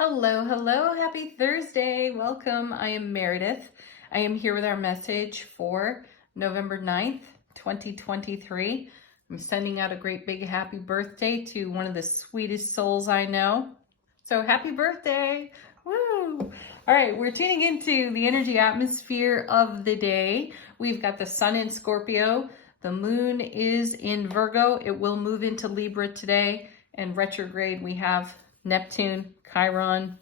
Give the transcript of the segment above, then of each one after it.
Hello, hello, happy Thursday. Welcome. I am Meredith. I am here with our message for November 9th, 2023. I'm sending out a great big happy birthday to one of the sweetest souls I know. So happy birthday. Woo! All right, we're tuning into the energy atmosphere of the day. We've got the sun in Scorpio. The moon is in Virgo. It will move into Libra today. And retrograde, we have Neptune, Chiron,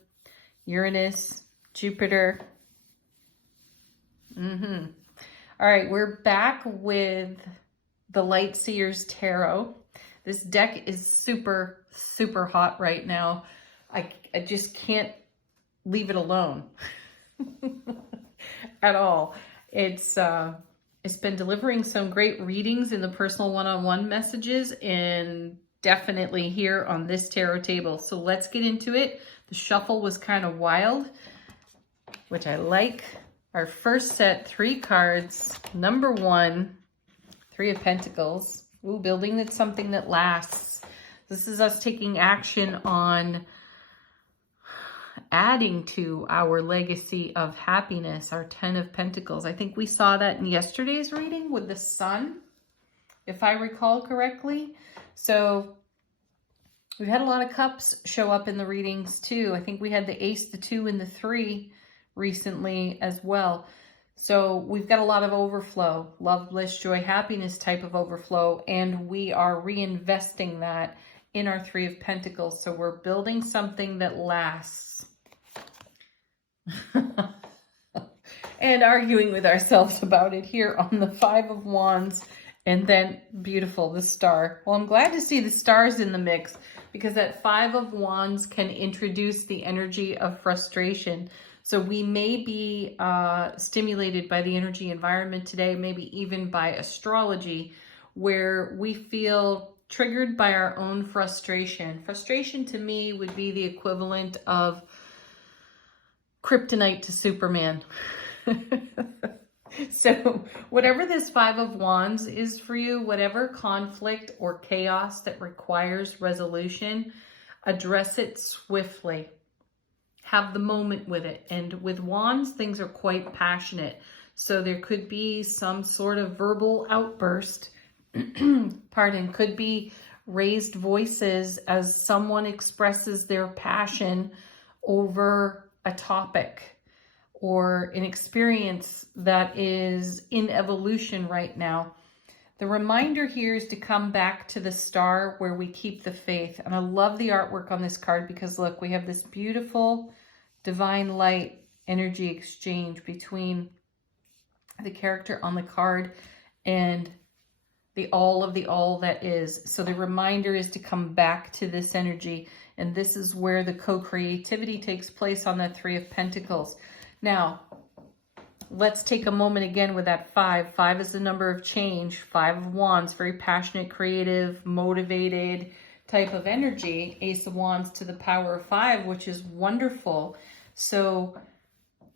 Uranus, Jupiter. All right, we're back with the Light Seers Tarot. This deck is super, super hot right now. I just can't leave it alone at all. It's been delivering some great readings in the personal one-on-one messages and definitely here on this tarot table. So let's get into it. The shuffle was kind of wild, which I like. Our first set, 3 cards. Number 1, 3 of Pentacles. Ooh, building that's something that lasts. This is us taking action on adding to our legacy of happiness, our 10 of Pentacles. I think we saw that in yesterday's reading with the sun, if I recall correctly. So we've had a lot of cups show up in the readings too. I think we had the ace, the 2, and the 3 recently as well. So we've got a lot of overflow, love, bliss, joy, happiness type of overflow, and we are reinvesting that in our 3 of Pentacles. So we're building something that lasts. And arguing with ourselves about it here on the 5 of Wands. And then beautiful, the star. Well, I'm glad to see the stars in the mix because that 5 of Wands can introduce the energy of frustration. So we may be stimulated by the energy environment today, maybe even by astrology, where we feel triggered by our own frustration. Frustration to me would be the equivalent of kryptonite to Superman. So whatever this 5 of Wands is for you, whatever conflict or chaos that requires resolution, address it swiftly. Have the moment with it. And with Wands, things are quite passionate. So there could be some sort of verbal outburst, could be raised voices as someone expresses their passion over a topic or an experience that is in evolution right now. The reminder here is to come back to the star where we keep the faith. And I love the artwork on this card because look, we have this beautiful divine light energy exchange between the character on the card and the all of the all that is. So the reminder is to come back to this energy. And this is where the co-creativity takes place on that 3 of Pentacles. Now, let's take a moment again with that 5. 5 is the number of change. 5 of Wands, very passionate, creative, motivated type of energy. Ace of Wands to the power of 5, which is wonderful. So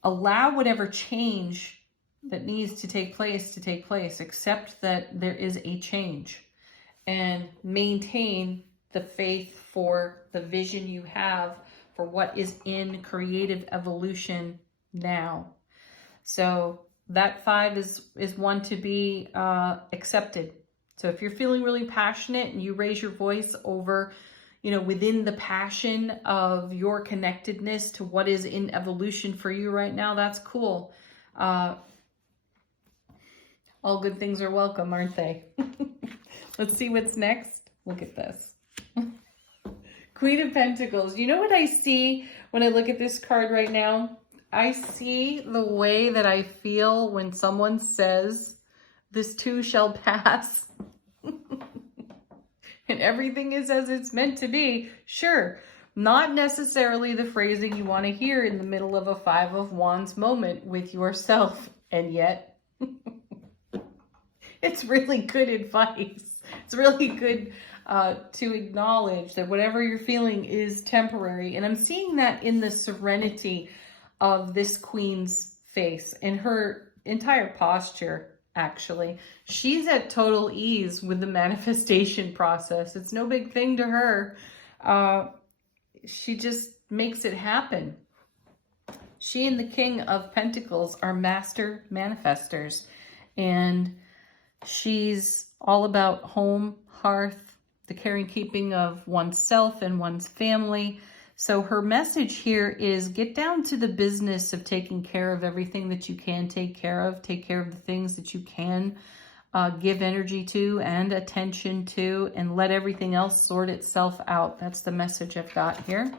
allow whatever change that needs to take place, accept that there is a change, and maintain the faith for the vision you have for what is in creative evolution now. So that 5 is one to be accepted. So if you're feeling really passionate and you raise your voice over, within the passion of your connectedness to what is in evolution for you right now, that's cool. All good things are welcome, aren't they? Let's see what's next. Look at this. Queen of Pentacles. You know what I see when I look at this card right now? I see the way that I feel when someone says, this too shall pass. And everything is as it's meant to be. Sure, not necessarily the phrasing you want to hear in the middle of a 5 of Wands moment with yourself. And yet, it's really good advice. It's really good to acknowledge that whatever you're feeling is temporary. And I'm seeing that in the serenity of this queen's face and her entire posture, actually. She's at total ease with the manifestation process. It's no big thing to her. she just makes it happen. She and the King of Pentacles are master manifestors, and she's all about home, hearth, the caring, keeping of oneself and one's family. So her message here is get down to the business of taking care of everything that you can take care of. Take care of the things that you can give energy to and attention to, and let everything else sort itself out. That's the message I've got here.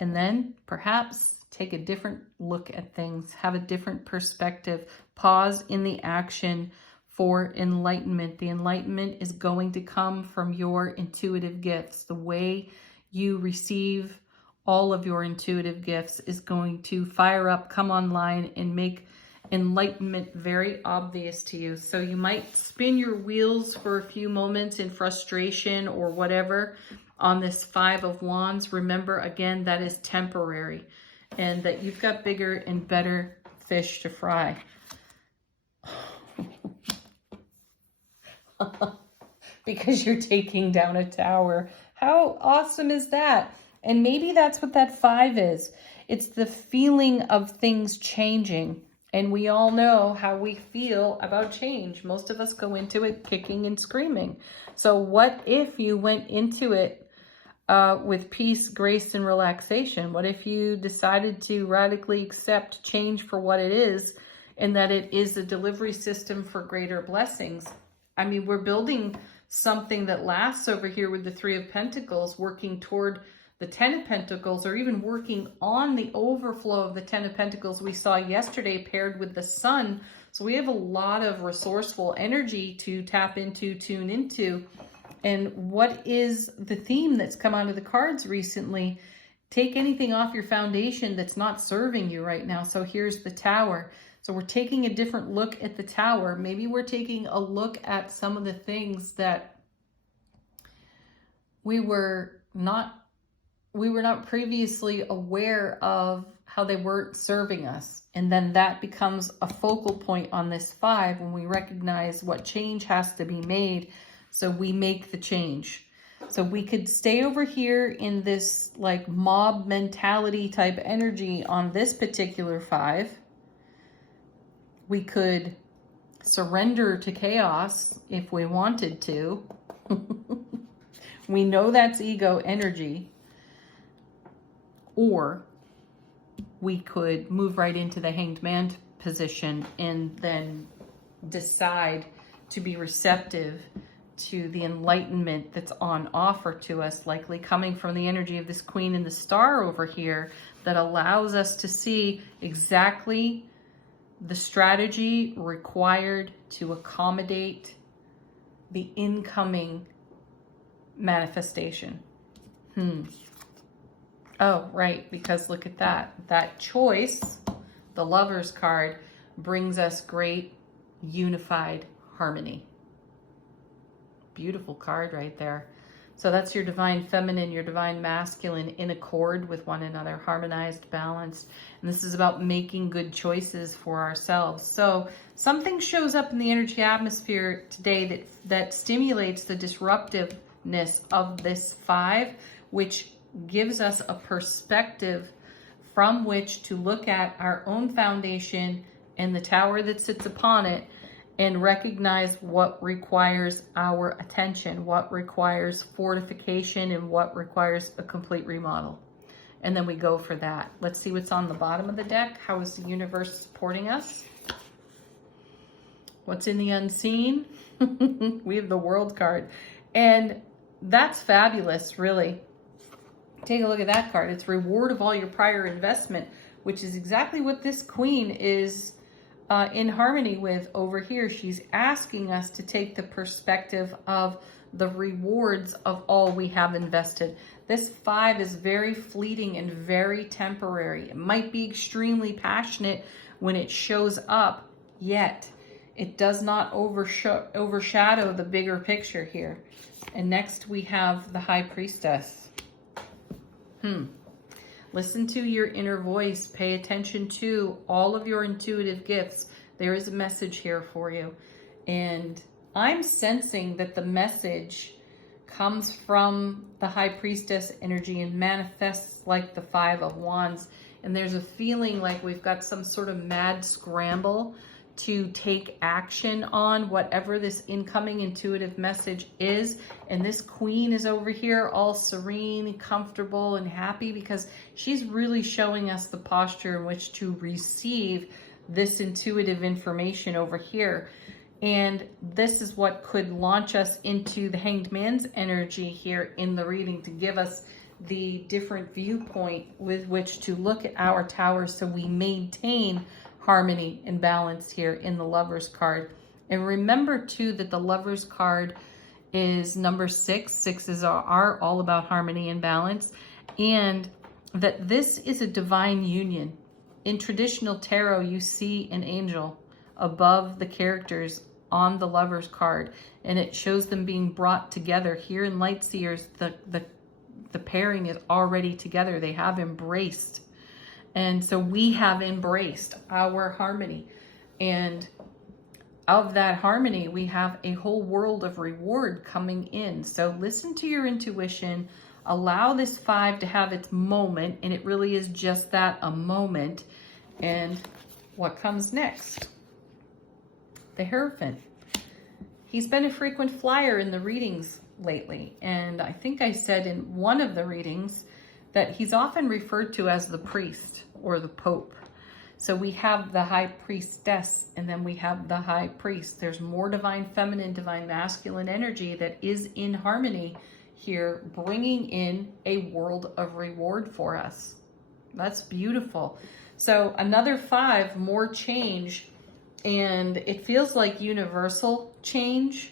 And then perhaps take a different look at things, have a different perspective, pause in the action for enlightenment. The enlightenment is going to come from your intuitive gifts. The way you receive all of your intuitive gifts is going to fire up, come online, and make enlightenment very obvious to you. So you might spin your wheels for a few moments in frustration or whatever on this Five of Wands. Remember, again, that is temporary, and that you've got bigger and better fish to fry. Because you're taking down a tower. How awesome is that? And maybe that's what that 5 is. It's the feeling of things changing. And we all know how we feel about change. Most of us go into it kicking and screaming. So what if you went into it with peace, grace, and relaxation? What if you decided to radically accept change for what it is, and that it is a delivery system for greater blessings? I mean, we're building something that lasts over here with the 3 of Pentacles, working toward the 10 of Pentacles, or even working on the overflow of the 10 of Pentacles we saw yesterday paired with the Sun. So we have a lot of resourceful energy to tap into, tune into. And what is the theme that's come out of the cards recently? Take anything off your foundation that's not serving you right now. So here's the Tower. So we're taking a different look at the Tower. Maybe we're taking a look at some of the things that we were not previously aware of, how they weren't serving us. And then that becomes a focal point on this 5 when we recognize what change has to be made. So we make the change. So we could stay over here in this like mob mentality type energy on this particular 5. We could surrender to chaos if we wanted to. We know that's ego energy. Or we could move right into the Hanged Man position and then decide to be receptive to the enlightenment that's on offer to us, likely coming from the energy of this Queen and the Star over here, that allows us to see exactly the strategy required to accommodate the incoming manifestation. Oh, right, because look at that. That choice, the Lover's card, brings us great unified harmony. Beautiful card right there. So that's your divine feminine, your divine masculine in accord with one another, harmonized, balanced. And this is about making good choices for ourselves. So something shows up in the energy atmosphere today that stimulates the disruptiveness of this 5, which gives us a perspective from which to look at our own foundation and the tower that sits upon it, and recognize what requires our attention, what requires fortification, and what requires a complete remodel. And then we go for that. Let's see what's on the bottom of the deck. How is the universe supporting us? What's in the unseen? We have the World card. And that's fabulous, really. Take a look at that card. It's reward of all your prior investment, which is exactly what this Queen is in harmony with over here. She's asking us to take the perspective of the rewards of all we have invested. This 5 is very fleeting and very temporary. It might be extremely passionate when it shows up, yet it does not overshadow the bigger picture here. And next we have the High Priestess. Listen to your inner voice. Pay attention to all of your intuitive gifts. There is a message here for you. And I'm sensing that the message comes from the High Priestess energy and manifests like the Five of Wands. And there's a feeling like we've got some sort of mad scramble to take action on whatever this incoming intuitive message is. And this queen is over here all serene, comfortable, and happy because she's really showing us the posture in which to receive this intuitive information over here. And this is what could launch us into the Hanged Man's energy here in the reading to give us the different viewpoint with which to look at our tower so we maintain harmony and balance here in the Lovers card. And remember too that the Lovers card is number 6. 6s are all about harmony and balance, and that this is a divine union. In traditional tarot, you see an angel above the characters on the Lovers card, and it shows them being brought together. Here in Lightseers, the pairing is already together. They have embraced. And so we have embraced our harmony. And of that harmony, we have a whole world of reward coming in. So listen to your intuition. Allow this 5 to have its moment. And it really is just that, a moment. And what comes next? The Hierophant. He's been a frequent flyer in the readings lately. And I think I said in one of the readings that he's often referred to as the priest or the Pope. So we have the High Priestess, and then we have the High Priest. There's more divine feminine, divine masculine energy that is in harmony here, bringing in a world of reward for us. That's beautiful. So another 5, more change, and it feels like universal change.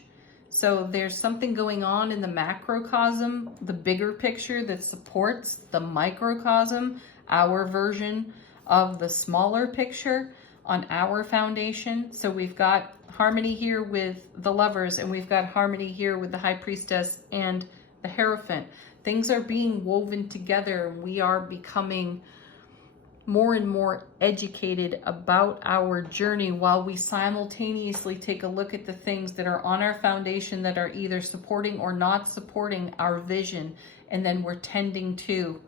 So there's something going on in the macrocosm, the bigger picture that supports the microcosm, our version of the smaller picture on our foundation. So we've got harmony here with the Lovers, and we've got harmony here with the High Priestess and the Hierophant. Things are being woven together. We are becoming more and more educated about our journey while we simultaneously take a look at the things that are on our foundation that are either supporting or not supporting our vision. And then we're tending to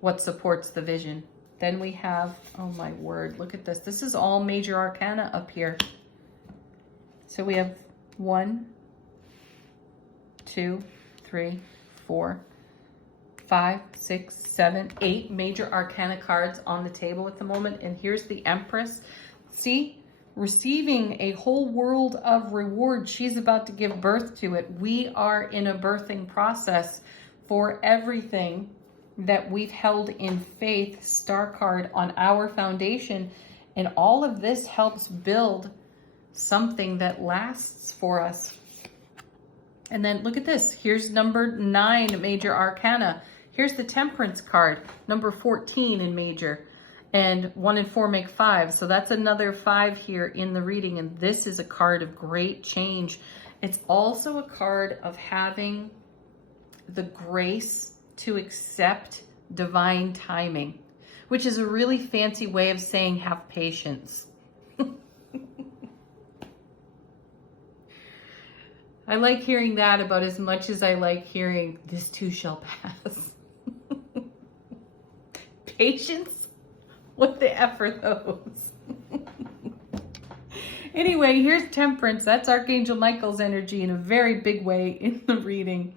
what supports the vision. Then we have, oh my word, look at this. This is all major arcana up here. So we have 1, 2, 3, 4, 5, 6, 7, 8 major arcana cards on the table at the moment. And here's the Empress. See, receiving a whole world of reward. She's about to give birth to it. We are in a birthing process for everything that we've held in faith, star card on our foundation. And all of this helps build something that lasts for us. And then look at this. Here's number 9 major arcana. Here's the Temperance card, number 14 in major, and 1 and 4 make 5. So that's another 5 here in the reading. And this is a card of great change. It's also a card of having the grace to accept divine timing, which is a really fancy way of saying have patience. I like hearing that about as much as I like hearing this too shall pass. Patience? What the F are those? Anyway, here's Temperance. That's Archangel Michael's energy in a very big way in the reading.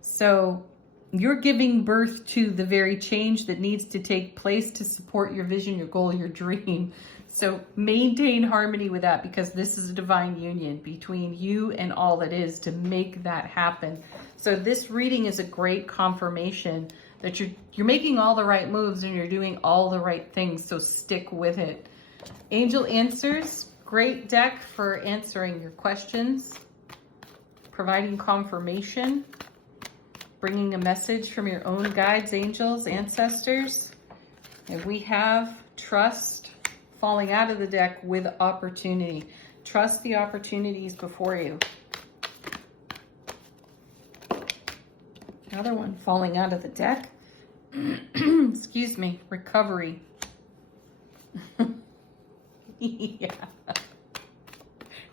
So you're giving birth to the very change that needs to take place to support your vision, your goal, your dream. So maintain harmony with that, because this is a divine union between you and all that is to make that happen. So this reading is a great confirmation that you're making all the right moves and you're doing all the right things. So stick with it. Angel Answers, great deck for answering your questions, providing confirmation, bringing a message from your own guides, angels, ancestors. And we have Trust falling out of the deck with Opportunity. Trust the opportunities before you. Another one falling out of the deck. Excuse me. Recovery. Yeah.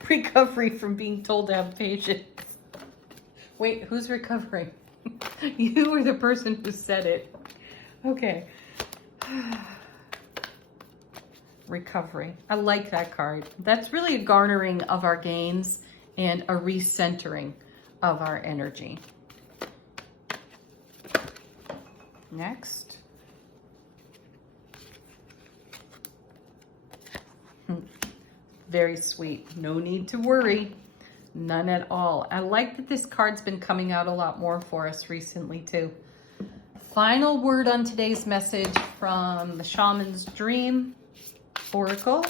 Recovery from being told to have patience. Wait, who's recovering? You were the person who said it. Okay. Recovery. I like that card. That's really a garnering of our gains and a recentering of our energy. Next. Very sweet. No need to worry. None at all. I like that this card's been coming out a lot more for us recently too. Final word on today's message from the Shaman's Dream Oracle.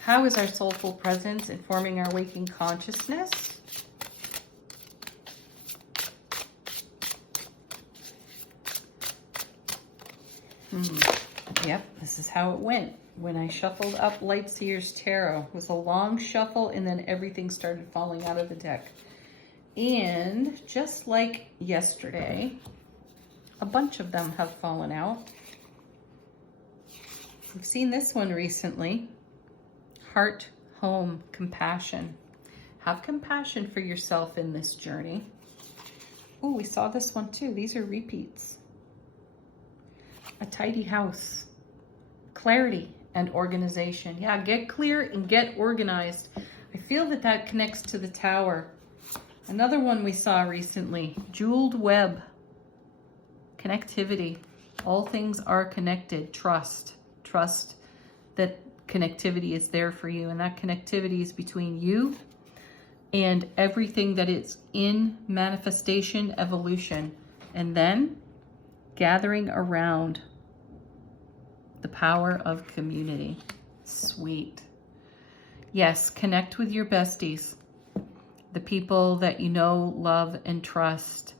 How is our soulful presence informing our waking consciousness? Yep, this is how it went. When I shuffled up Lightseer's Tarot, it was a long shuffle and then everything started falling out of the deck. And just like yesterday, a bunch of them have fallen out. We've seen this one recently. Heart, home, compassion. Have compassion for yourself in this journey. Oh, we saw this one too. These are repeats. A tidy house. Clarity and organization. Yeah, get clear and get organized. I feel that that connects to the Tower. Another one we saw recently, jeweled web. Connectivity. All things are connected. Trust. Trust that connectivity is there for you, and that connectivity is between you and everything that is in manifestation, evolution, and then gathering around the power of community. Sweet. Yes, connect with your besties, the people that you know, love, and trust.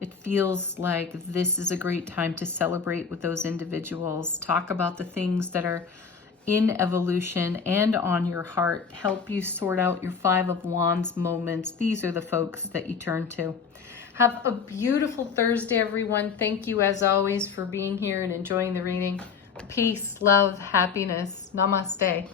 It feels like this is a great time to celebrate with those individuals. Talk about the things that are in evolution and on your heart. Help you sort out your Five of Wands moments. These are the folks that you turn to. Have a beautiful Thursday, everyone. Thank you, as always, for being here and enjoying the reading. Peace, love, happiness. Namaste.